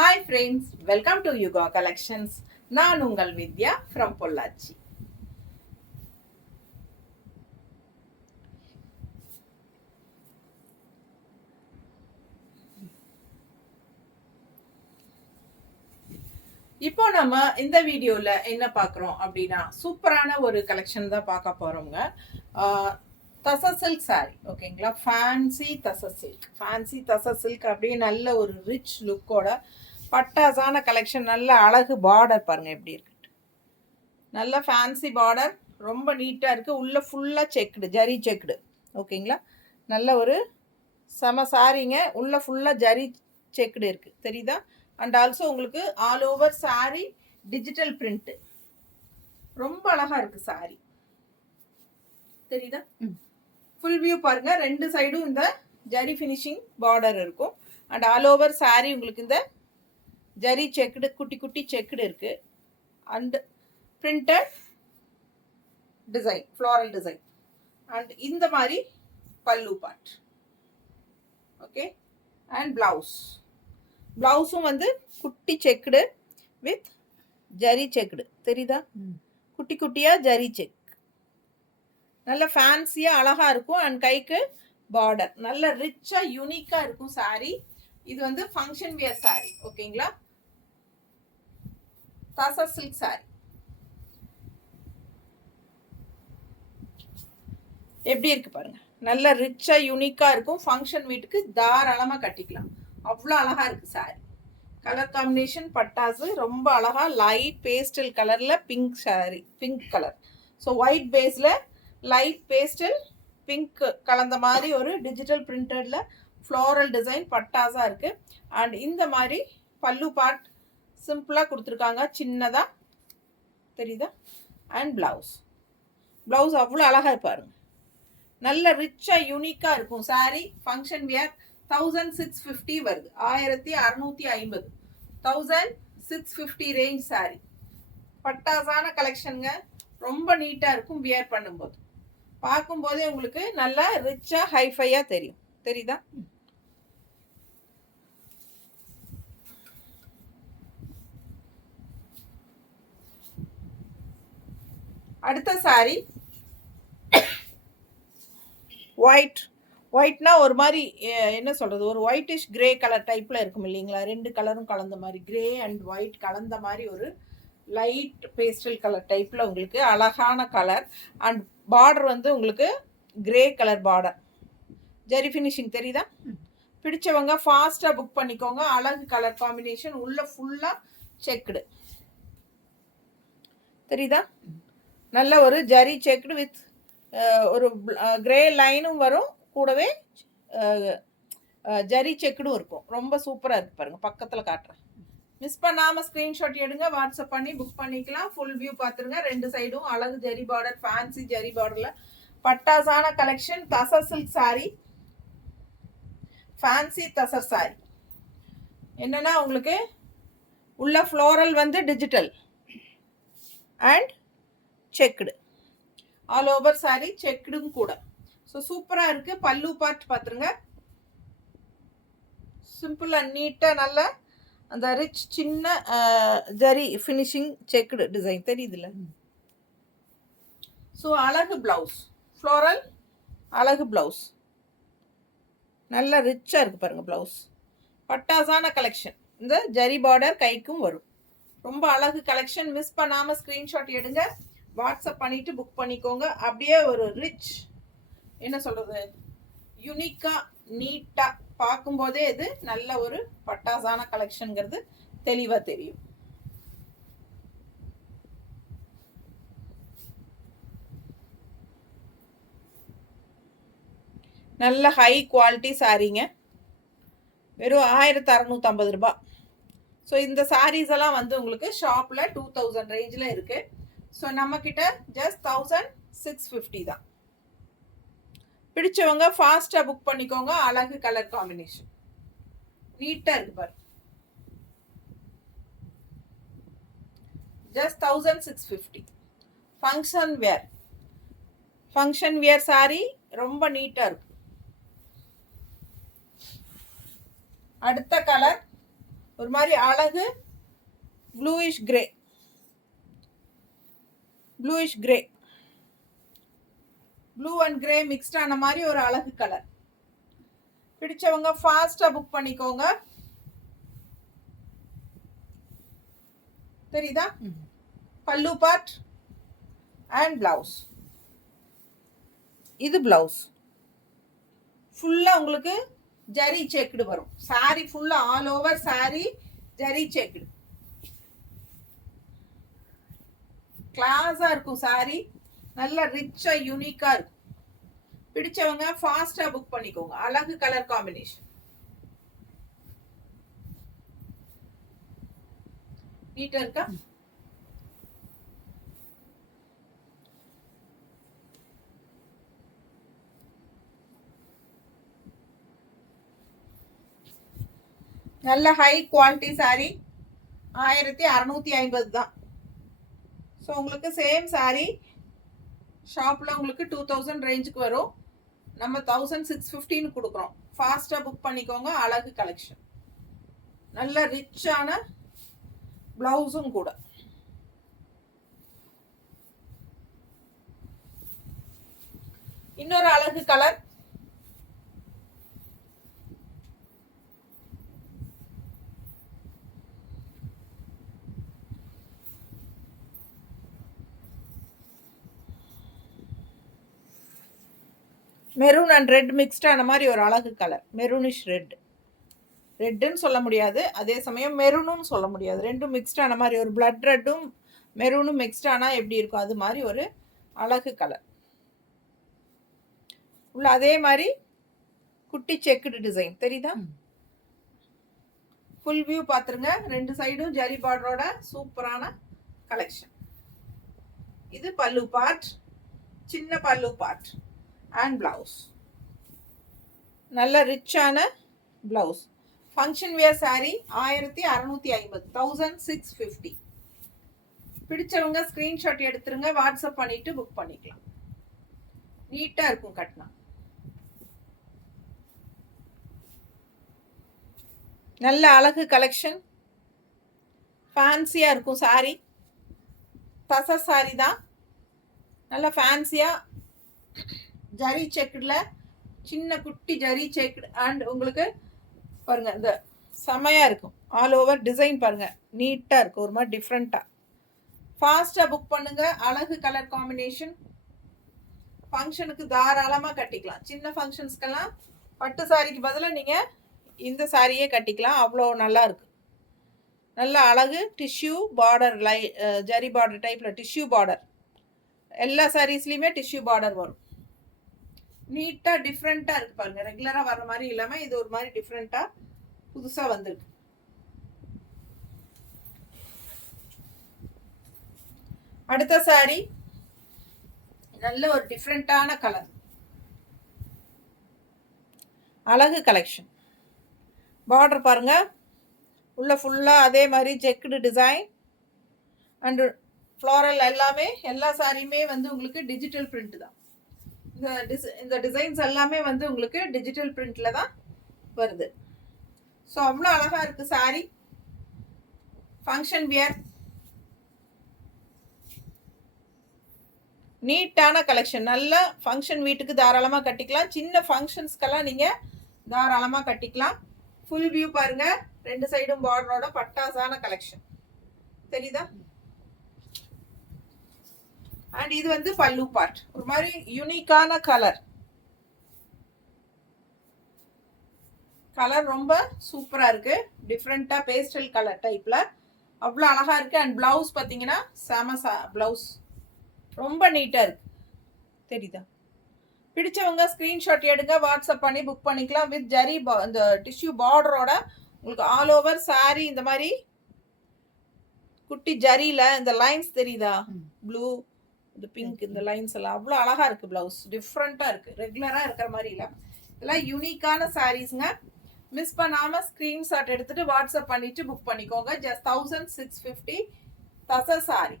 Hi friends, welcome to Yuga Collections. நான் உங்கள் வித்யா from Pollachi. இப்போ நம்ம இந்த வீடியோல என்ன பார்க்குறோம் அப்படின்னா சூப்பரான ஒரு கலெக்ஷன் தான் பார்க்க போறோங்க. தச சில்க் சாரி ஓகேங்களா, ஃபேன்சி தச சில்க் அப்படியே நல்ல ஒரு ரிச் லுக்கோட பட்டாசான கலெக்ஷன். நல்ல அழகு பார்டர் பாருங்க எப்படி இருக்கு, நல்ல ஃபேன்சி பார்டர், ரொம்ப நீட்டாக இருக்குது. உள்ளே ஃபுல்லாக செக்குடு, ஜரி செக்குடு ஓகேங்களா. நல்ல ஒரு செம சாரீங்க, உள்ளே ஃபுல்லாக ஜரி செக்குடு இருக்குது தெரியுதா. அண்ட் ஆல்சோ உங்களுக்கு all over sorry digital print, ரொம்ப அழகாக இருக்குது சாரி தெரியுதா. ஃபுல் வியூ பாருங்க, ரெண்டு சைடும் இந்த ஜரி ஃபினிஷிங் பார்டர் இருக்கும். அண்ட் ஆல் ஓவர் சாரி உங்களுக்கு இந்த ஜரி செக்குடு, குட்டி குட்டி செக்குடு இருக்குது. And printed design, floral design. And இந்த மாதிரி பல்லு பார்ட் ஓகே. அண்ட் பிளவுஸும் வந்து குட்டி செக்குடு வித் ஜரி செக்குடு தெரியுதா, குட்டி குட்டியாக ஜரி செக், நல்ல ஃபேன்சியாக அழகாக இருக்கும். அண்ட் கைக்கு பார்டர் நல்ல ரிச்சாக யூனிக்காக இருக்கும் சாரீ. இது வந்து ஃபங்க்ஷன் வியர் சாரீ ஓகேங்களா, தச சில்க் சாரீ. எப்படி இருக்கு பாருங்க, நல்ல ரிச்சாக யூனிக்காக இருக்கும். ஃபங்க்ஷன் வீட்டுக்கு தாராளமாக கட்டிக்கலாம், அவ்வளோ அழகாக இருக்குது சாரி. கலர் காம்பினேஷன் பட்டாசு ரொம்ப அழகாக லைட் பேஸ்டல் கலரில் pink sorry, pink colour. So white பேஸில் லைட் பேஸ்டல் பிங்க் கலந்த மாதிரி ஒரு டிஜிட்டல் பிரிண்டடில் ஃப்ளோரல் டிசைன் பட்டாஸாக இருக்குது. அண்ட் இந்த மாதிரி பல்லு பார்ட் சிம்பிளாக கொடுத்துருக்காங்க, சின்னதாக தெரியுதா. அண்ட் ப்ளவுஸ் அவ்வளோ அழகாக பாருங்க, நல்ல ரிச்சாக யூனிக்காக இருக்கும் சாரீ. ஃபங்க்ஷன் வியர் 1650 வருது, 1650, 1650 ரேஞ்ச் சாரீ. பட்டாசான கலெக்ஷனுங்க, ரொம்ப நீட்டாக இருக்கும். வியர் பண்ணும்போது பார்க்கும்போதே உங்களுக்கு நல்லா ரிச்சாக ஹைஃபையாக தெரியும் தெரியுதா. அடுத்த சாரீ ஒயிட்னா ஒரு மாதிரி என்ன சொல்கிறது, ஒரு ஒயிட்டிஷ் கிரே கலர் டைப்பில் இருக்கும் இல்லைங்களா. ரெண்டு கலரும் கலந்த மாதிரி, கிரே அண்ட் ஒயிட் கலந்த மாதிரி ஒரு லைட் பேஸ்டல் கலர் டைப்பில் உங்களுக்கு அழகான கலர். அண்ட் பார்டர் வந்து உங்களுக்கு grey colour border, zari finishing தெரியுதா. பிடிச்சவங்க ஃபாஸ்ட்டாக புக் பண்ணிக்கோங்க. அழகு கலர் காம்பினேஷன், உள்ள ஃபுல்லாக செக்குடு தெரியுதா. நல்ல ஒரு ஜரி செக்குடு வித் ஒரு கிரே லைனும் வரும், கூடவே ஜரி செக்குடும் இருக்கும். ரொம்ப சூப்பராக இருக்குது பாருங்கள், பக்கத்தில் காட்டுறேன். மிஸ் பண்ணாமல் ஸ்க்ரீன்ஷாட் எடுங்க, வாட்ஸ்அப் பண்ணி புக் பண்ணிக்கலாம். ஃபுல் வியூ பார்த்துருங்க. ரெண்டு சைடும் அழகு ஜரி பார்டர், ஃபேன்சி ஜரி பார்டரில் பட்டாசான collection. Tussar silk sari, fancy tussar sari. என்னென்னா உங்களுக்கு உள்ள ஃப்ளோரல் வந்து digital and checked, all over sari செக்குடும் கூட. ஸோ சூப்பராக இருக்குது. பல்லு பார்ட் பார்த்துருங்க, சிம்பிள் அண்ட் நீட்டாக நல்ல அந்த ரிச் சின்ன ஜரி ஃபினிஷிங் செக்குடு டிசைன் தெரியுதுல்ல. ஸோ அழகு ப்ளவுஸ், ஃப்ளோரல் அழகு ப்ளவுஸ், நல்ல ரிச்சாக இருக்குது பாருங்கள் ப்ளவுஸ். பட்டாசான கலெக்ஷன், இந்த ஜரி பார்டர் கைக்கும் வரும். ரொம்ப அழகு கலெக்ஷன். மிஸ் பண்ணாமல் ஸ்க்ரீன்ஷாட் எடுங்க, வாட்ஸ்அப் பண்ணிவிட்டு புக் பண்ணிக்கோங்க. அப்படியே ஒரு ரிச் என்ன சொல்கிறது, யூனிக்காக நீட்டாக பார்க்கும்போதே இது நல்ல ஒரு பட்டாசான கலெக்ஷனுங்கிறது தெளிவாக தெரியும். நல்ல ஹை குவாலிட்டி சாரீங்க, வெறும் 1650 ரூபா. ஸோ இந்த சாரீஸ் எல்லாம் வந்து உங்களுக்கு ஷாப்பில் 2000 ரேஞ்சில் இருக்குது. ஸோ நம்மக்கிட்ட ஜஸ்ட் 1650 தான். பிடிச்சவங்க ஃபாஸ்ட்டாக புக் பண்ணிக்கோங்க. அழகு கலர் காம்பினேஷன், நீட்டாக இருக்கு பாரு. ஜஸ்ட் 1650. ஃபங்க்ஷன் வியர் சாரி, ரொம்ப நீட்டாக இருக்கு. அடுத்த கலர் ஒரு மாதிரி அழகு bluish grey, bluish grey, blue and grey mixed ஆன மாதிரி ஒரு அழகு கலர். பிடிச்சவங்க ஃபாஸ்டா புக் பண்ணிக்கோங்க. தெரியுதா? பல்லு பார்ட் அண்ட் பிளவுஸ். இது பிளவுஸ் ஃபுல்லா உங்களுக்கு ஜரி செக்குடு வரும். சாரி ஃபுல்லா all over sorry zari checked. கிளாஸா இருக்கும் சாரி, நல்ல ரிச்சா யூனிக்கா இருக்கும். பிடிச்சவங்க ஃபாஸ்டா புக் பண்ணிக்கோங்க. அழகு கலர் காம்பினேஷன். நீட்டா இருக்கா? நல்ல ஹை குவாலிட்டி சாரி, 1650 தான். ஸோ உங்களுக்கு சேம் சாரி ஷாப்பில் உங்களுக்கு 2000 ரேஞ்சுக்கு வரும். நம்ம 1650 கொடுக்குறோம். ஃபாஸ்ட்டாக புக் பண்ணிக்கோங்க. அழகு கலெக்ஷன், நல்ல ரிச்சான பிளவுஸும் கூட. இன்னொரு அழகு colour, maroon and red mixed ஆன மாதிரி ஒரு அழகு கலர். மெரூனிஷ் ரெட், ரெட்டுன்னு சொல்ல முடியாது, அதே சமயம் மெரூனும் சொல்ல முடியாது. ரெண்டும் மிக்ஸ்ட் ஆன மாதிரி ஒரு பிளட் ரெட்டும் மெரூனும் மிக்ஸ்ட் ஆனால் எப்படி இருக்கும் அது மாதிரி ஒரு அழகு கலர். உள்ள அதே மாதிரி குட்டி செக்குடு டிசைன் தெரியுதா? ஃபுல் வியூ பார்த்துருங்க. ரெண்டு சைடும் ஜரி பார்டரோட சூப்பரான கலெக்ஷன். இது பல்லு பார்ட், சின்ன பல்லு பார்ட் அண்ட் பிளவுஸ். நல்ல ரிச்சான பிளவுஸ். Function wear sorry 1650, 1650. பிடிச்சவங்க ஸ்கிரீன்ஷாட் எடுத்துருங்க, வாட்ஸ்அப் பண்ணிட்டு புக் பண்ணிக்கலாம். நீட்டா இருக்கும் கட்டினா. நல்ல அழகு கலெக்ஷன், ஃபேன்சியா இருக்கும் சாரி. தச சாரி தான், நல்ல ஃபேன்சியா ஜரி செக்குல சின்ன குட்டி ஜரி செக்குடு. அண்ட் உங்களுக்கு பாருங்க இந்த செமையா இருக்கும். ஆல் ஓவர் டிசைன் பாருங்க, நீட்டா இருக்கும், ஒரு மாதிரி டிஃப்ரெண்டா. ஃபாஸ்டா புக் பண்ணுங்க. அழகு கலர் காம்பினேஷன். ஃபங்க்ஷனுக்கு தாராளமாக கட்டிக்கலாம். சின்ன ஃபங்க்ஷன்ஸ்க்கெல்லாம் பட்டு சாரிக்கு பதிலாக நீங்கள் இந்த சாரியே கட்டிக்கலாம். அவ்வளோ நல்லா இருக்கு. நல்ல அழகு டிஷ்யூ பார்டர், ஜரி பார்டர் டைப்பில் டிஷ்யூ பார்டர். எல்லா சாரீஸ்லேயுமே டிஷ்யூ பார்டர் வரும். நீட்டாக டிஃப்ரெண்ட்டாக இருக்குது பாருங்கள். ரெகுலராக வர மாதிரி இல்லாமல் இது ஒரு மாதிரி டிஃப்ரெண்ட்டாக புதுசாக வந்திருக்கு. அடுத்த சாரி நல்ல ஒரு டிஃப்ரெண்ட்டான கலர், அழகு கலெக்ஷன். பார்டர் பாருங்க, உள்ள ஃபுல்லாக அதே மாதிரி செக்குடு டிசைன் அண்டு ஃப்ளாரல். எல்லாமே எல்லா சாரியுமே வந்து உங்களுக்கு டிஜிட்டல் பிரிண்ட் தான். இந்த டிசைன்ஸ் எல்லாமே வந்து உங்களுக்கு டிஜிட்டல் பிரிண்ட்ல தான் வருது. ஸோ அவ்வளோ அழகா இருக்கு சாரி. ஃபங்க்ஷன் வியர், நீட்டான கலெக்ஷன். நல்ல ஃபங்க்ஷன் வீட்டுக்கு தாராளமாக கட்டிக்கலாம். சின்ன ஃபங்க்ஷன்ஸ்க்கெல்லாம் நீங்கள் தாராளமாக கட்டிக்கலாம். ஃபுல் வியூ பாருங்க, ரெண்டு சைடும் பார்டரோட பட்டாசான கலெக்ஷன் தெரியுதா? அண்ட் இது வந்து பல்லு பார்ட். ஒரு மாதிரி யூனிக்கான கலர், கலர் ரொம்ப சூப்பராக இருக்கு. டிஃப்ரெண்ட்டாக பேஸ்டல் கலர் டைப்பில் அவ்வளோ அழகா இருக்கு. அண்ட் பிளவுஸ் பார்த்தீங்கன்னா செம பிளவுஸ் ரொம்ப நீட்டாக இருக்கு. தெரியுதா? பிடிச்சவங்க ஸ்க்ரீன்ஷாட் எடுங்க, வாட்ஸ்அப் பண்ணி புக் பண்ணிக்கலாம். வித் ஜரி இந்த டிஷ்யூ பார்டரோட உங்களுக்கு ஆல் ஓவர் சாரி இந்த மாதிரி குட்டி ஜரியில் இந்த லைன்ஸ் தெரியுதா? ப்ளூ, இந்த பிங்க், இந்த லைன்ஸ் எல்லாம் அவ்வளோ அழகா இருக்கு. பிளவுஸ் டிஃப்ரெண்ட்டாக இருக்கு, ரெகுலராக இருக்கிற மாதிரி இல்லை. இதெல்லாம் யூனிக்கான சாரீஸ்ங்க. மிஸ் பண்ணாமல் ஸ்க்ரீன்ஷாட் எடுத்துட்டு வாட்ஸ்அப் பண்ணிட்டு புக் பண்ணிக்கோங்க. Just 1650 Dasha sorry.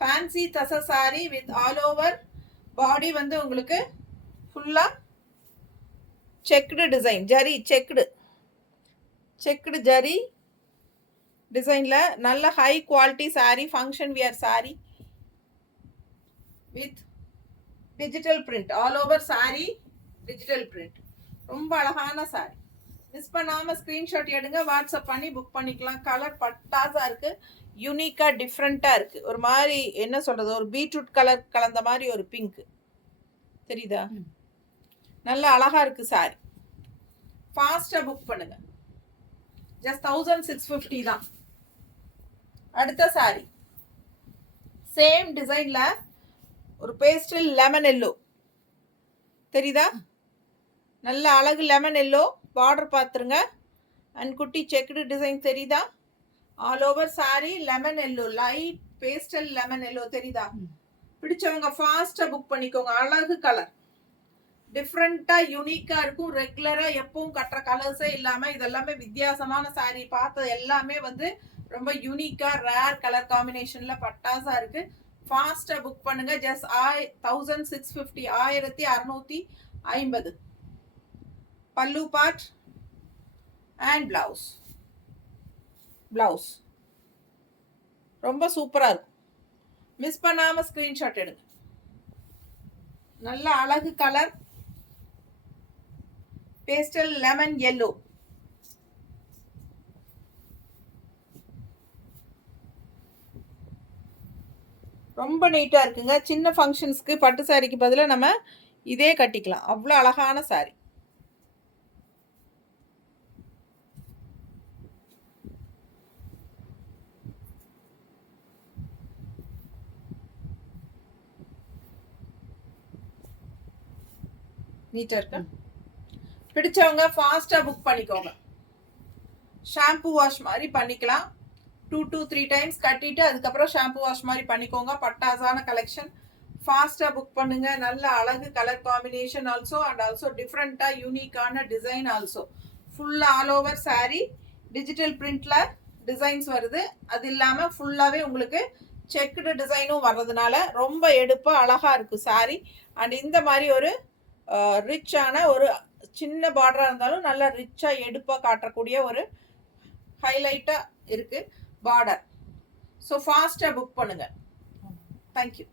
Fancy Dasha sorry with all over body வந்து உங்களுக்கு ஃபுல்லாக checked design zari checked zari டிசைனில் நல்ல high quality saree function wear saree with digital print all over saree digital print ரொம்ப அழகான saree. மிஸ் பண்ணாமல் ஸ்க்ரீன்ஷாட் எடுங்க, வாட்ஸ்அப் பண்ணி புக் பண்ணிக்கலாம். கலர் பட்டாஸாக இருக்குது, யூனிக்காக டிஃப்ரெண்ட்டாக இருக்குது. ஒரு மாதிரி என்ன சொல்கிறது, ஒரு பீட்ரூட் கலர் கலந்த மாதிரி ஒரு பிங்க்கு தெரியுதா, நல்லா அழகாக இருக்குது saree. ஃபாஸ்ட்டாக புக் பண்ணுங்கள், ஜஸ்ட் 1650 தான். அடுத்த saree சேம் டிசைனில் ஒரு பேஸ்டல் லெமன் எல்லோ தெரியுதா, நல்ல அழகு லெமன் எல்லோ பார்டர் பார்த்துருங்க. அண்ட் குட்டி செக்குடு டிசைன் தெரியுதா, all over saree lemon yellow, light pastel lemon yellow தெரியுதா. பிடிச்சவங்க ஃபாஸ்ட்டாக புக் பண்ணிக்கோங்க. அழகு கலர், டிஃப்ரெண்ட்டாக யூனிக்காக இருக்கும். ரெகுலராக எப்பவும் கட்டுற கலர்ஸே இல்லாமல் இதெல்லாமே வித்தியாசமான saree. பார்த்தது எல்லாமே வந்து ரொம்ப யூனிக்காக ரேர் கலர் காம்பினேஷனில் பட்டாஸாக இருக்குது. ஃபாஸ்ட்டாக புக் பண்ணுங்கள். ஜஸ்ட் 1650 1650. பல்லு பார்ட் அண்ட் ப்ளவுஸ் ரொம்ப சூப்பராக இருக்கும். மிஸ் பண்ணாமல் ஸ்க்ரீன்ஷாட் எடுங்க. நல்ல அழகு கலர் பேஸ்டல் லெமன் எல்லோ. ரொம்ப நீட்டாக இருக்குங்க. சின்ன ஃபங்க்ஷன்ஸ்க்கு பட்டு சாரிக்கு பதிலாக நம்ம இதே கட்டிக்கலாம். அவ்வளோ அழகான சாரி. நீட்டாக இருக்கு. பிடிச்சவங்க ஃபாஸ்ட்டாக புக் பண்ணிக்கோங்க. ஷாம்பு வாஷ் மாதிரி பண்ணிக்கலாம். 2 to 3 டைம்ஸ் கட்டிட்டு அதுக்கப்புறம் ஷாம்பு வாஷ் மாதிரி பண்ணிக்கோங்க. பட்டாசான கலெக்ஷன். ஃபாஸ்ட்டாக புக் பண்ணுங்க. நல்ல அழகு colour combination also and also டிஃப்ரெண்ட்டாக யூனிக்கான டிசைன் ஆல்சோ. ஃபுல்லாக ஆல் ஓவர் saree டிஜிட்டல் பிரிண்டில் டிசைன்ஸ் வருது. அது இல்லாமல் ஃபுல்லாகவே உங்களுக்கு செக்குடு டிசைனும் வர்றதுனால ரொம்ப எடுப்பாக அழகாக இருக்குது saree. அண்ட் இந்த மாதிரி ஒரு ரிச்சான ஒரு சின்ன பார்டராக இருந்தாலும் நல்லா ரிச்சாக எடுப்பாக காட்டக்கூடிய ஒரு ஹைலைட்டாக இருக்குது பார்டர். ஸோ ஃபாஸ்ட்டாக புக் பண்ணுங்கள். தேங்க்யூ.